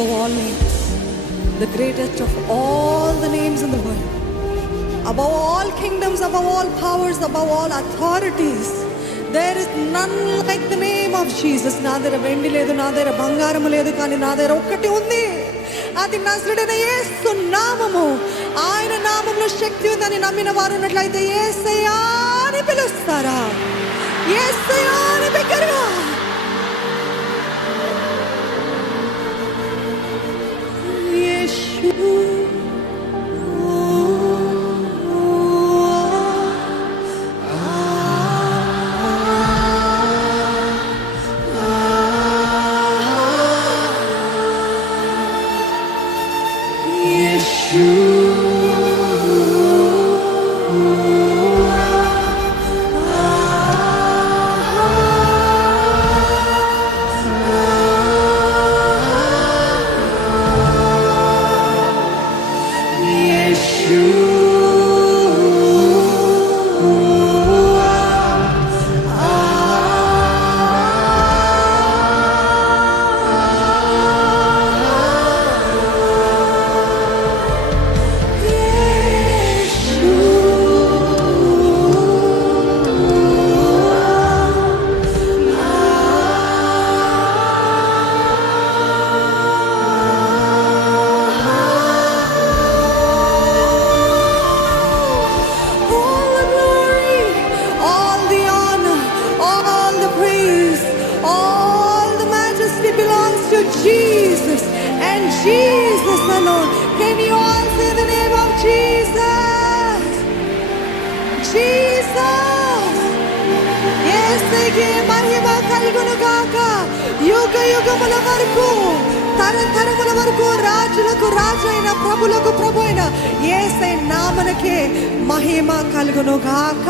above all names, the greatest of all the names in the world, above all kingdoms, above all powers, above all authorities. There is none like the name of Jesus. నా దగ్గర వెండి లేదు, నా దగ్గర బంగారం లేదు, కానీ నా దగ్గర ఒక్కటి ఉంది. అది నజరేయుడైన యేసు నామము. ఆయన నామంలో శక్తి ఉందని నమ్మిన వారు ఉన్నట్లయితే యేసయ్యా అని పిలుస్తారా? యేసయ్యా అని బిగ్గరగా యేసు. Jesus and Jesus alone. Can you all say the name of Jesus? Jesus. యేసుకే మహిమ కలుగును గాక. యుగ యుగముల వరకు, తరతరముల వరకు రాజులకు రాజైన ప్రభులకు ప్రభు అయిన యేసయ్య నామమునకే మహిమ కలుగును గాక.